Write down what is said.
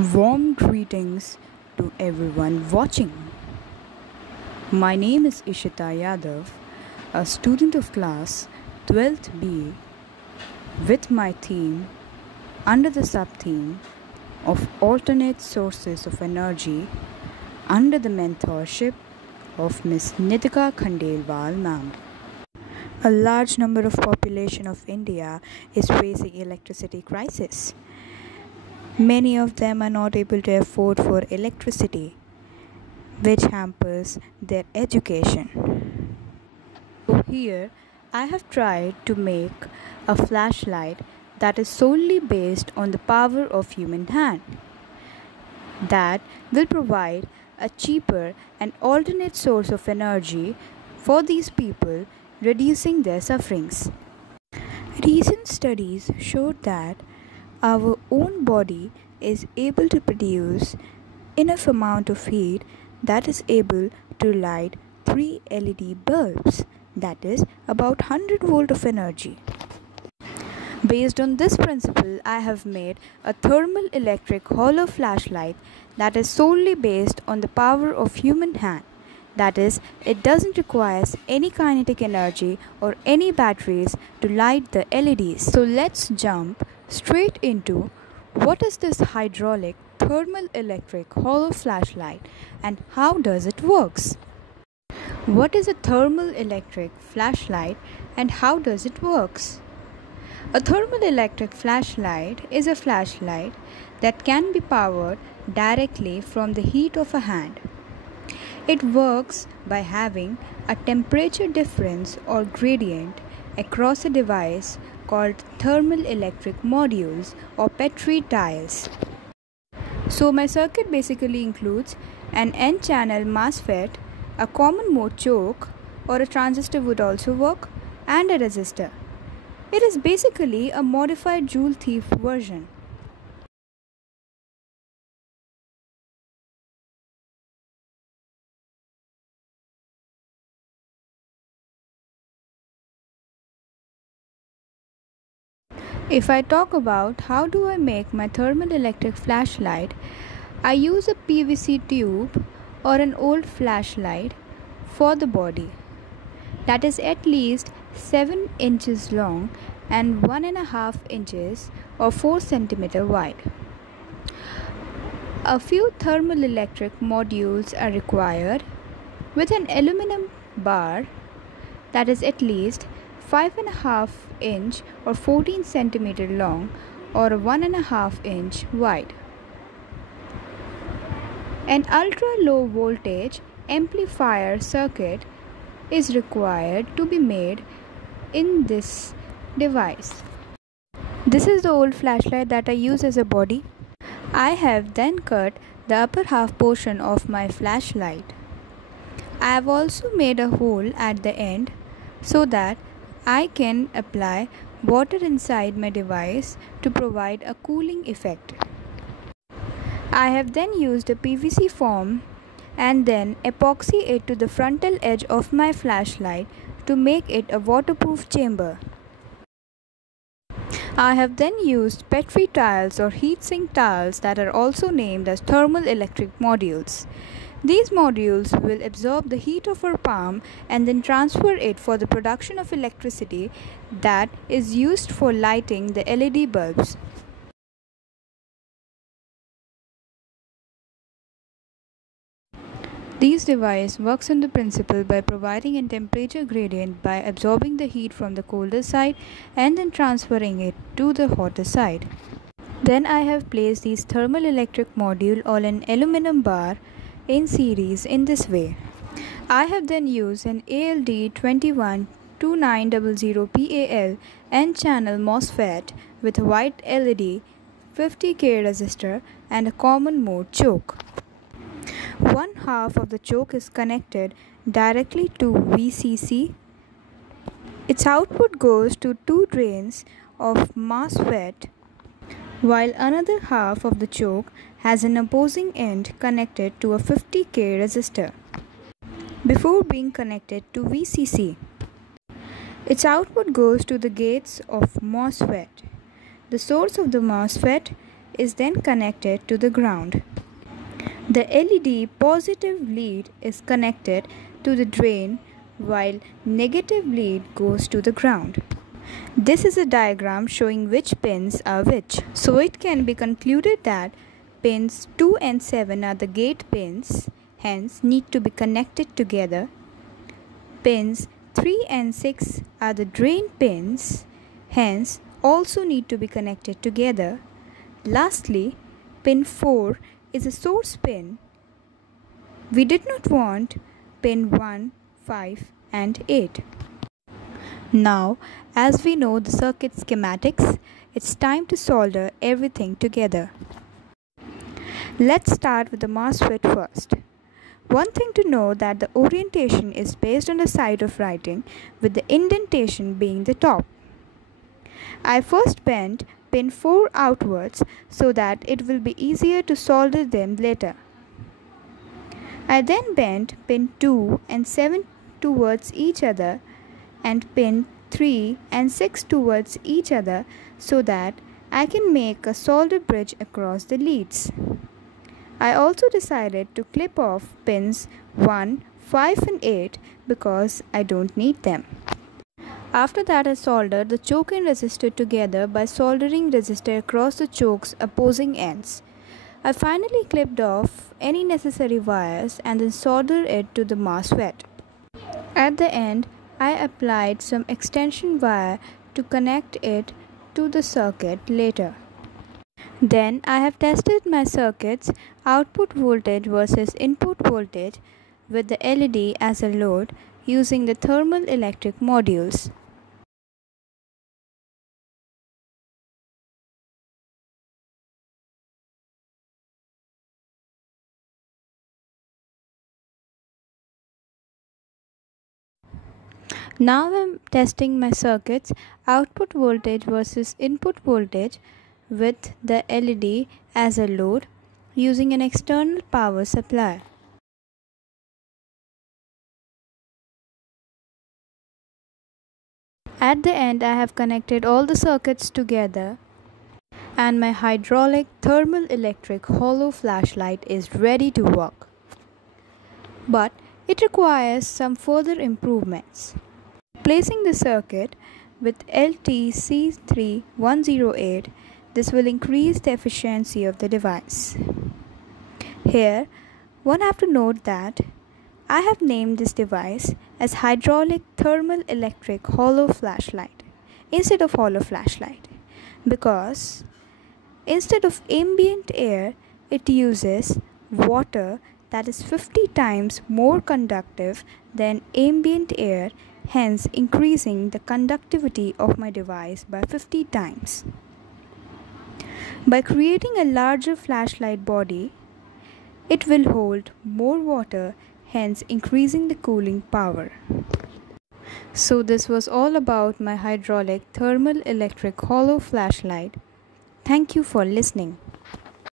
Warm greetings to everyone watching. My name is Ishita Yadav, a student of class 12th B, with my theme under the sub-theme of alternate sources of energy under the mentorship of Miss Nitika Khandelwal ma'am. A large number of population of India is facing electricity crisis. Many of them are not able to afford for electricity, which hampers their education. So here I have tried to make a flashlight that is solely based on the power of human hand, that will provide a cheaper and alternate source of energy for these people, reducing their sufferings. Recent studies showed that our own body is able to produce enough amount of heat that is able to light 3 LED bulbs, that is about 100 volt of energy. Based on this principle, I have made a thermal-electric hollow flashlight that is solely based on the power of human hand. That is, it doesn't require any kinetic energy or any batteries to light the LEDs. So let's jump straight into what is this hydraulic thermal-electric hollow flashlight and how does it works. What is a thermal-electric flashlight and how does it works? A thermal-electric flashlight is a flashlight that can be powered directly from the heat of a hand. It works by having a temperature difference or gradient across a device called thermal-electric modules or Petri tiles. So my circuit basically includes an N-channel MOSFET, a common mode choke or a transistor would also work, and a resistor. It is basically a modified Joule thief version. If I talk about how do I make my thermal-electric flashlight, I use a PVC tube or an old flashlight for the body that is at least 7 inches long and 1.5 inches or 4 centimeters wide. A few thermal-electric modules are required with an aluminum bar that is at least 5.5 inch or 14 centimeter long or 1.5 inch wide. An ultra low voltage amplifier circuit is required to be made in this device. This is the old flashlight that I use as a body. I have then cut the upper half portion of my flashlight. I have also made a hole at the end so that I can apply water inside my device to provide a cooling effect. I have then used a PVC foam and then epoxy it to the frontal edge of my flashlight to make it a waterproof chamber. I have then used Petri tiles or heatsink tiles that are also named as thermal-electric modules. These modules will absorb the heat of our palm and then transfer it for the production of electricity that is used for lighting the LED bulbs. This device works on the principle by providing a temperature gradient by absorbing the heat from the colder side and then transferring it to the hotter side. Then I have placed these thermal-electric module on an aluminum bar in series in this way. I have then used an ALD212900PAL N-channel MOSFET with a white LED, 50K resistor and a common mode choke. One half of the choke is connected directly to VCC. Its output goes to 2 drains of MOSFET, while another half of the choke has an opposing end connected to a 50K resistor before being connected to VCC. Its output goes to the gates of MOSFET. The source of the MOSFET is then connected to the ground. The LED positive lead is connected to the drain while negative lead goes to the ground. This is a diagram showing which pins are which. So it can be concluded that pins 2 and 7 are the gate pins, hence need to be connected together. Pins 3 and 6 are the drain pins, hence also need to be connected together. Lastly, pin 4 is a source pin. We did not want pin 1, 5 and 8. Now, as we know the circuit schematics, it's time to solder everything together. Let's start with the MOSFET first. One thing to know that the orientation is based on the side of writing, with the indentation being the top. I first bent pin 4 outwards so that it will be easier to solder them later. I then bent pin 2 and 7 towards each other and pin 3 and 6 towards each other so that I can make a solder bridge across the leads. I also decided to clip off pins 1, 5 and 8 because I don't need them. After that, I soldered the choke and resistor together by soldering resistor across the choke's opposing ends. I finally clipped off any necessary wires and then soldered it to the MOSFET. At the end, I applied some extension wire to connect it to the circuit later. Then I have tested my circuit's output voltage versus input voltage with the LED as a load using the thermalelectric modules. Now I am testing my circuit's output voltage versus input voltage with the LED as a load using an external power supply. At the end, I have connected all the circuits together and my hydraulic thermalelectric hollow flashlight is ready to work. But it requires some further improvements. Placing the circuit with LTC3108, this will increase the efficiency of the device. Here, one have to note that I have named this device as hydraulic thermalelectric hollow flashlight instead of hollow flashlight because instead of ambient air, it uses water that is 50 times more conductive than ambient air, hence increasing the conductivity of my device by 50 times. By creating a larger flashlight body, it will hold more water, hence increasing the cooling power. So this was all about my hydraulic thermalelectric hollow flashlight. Thank you for listening.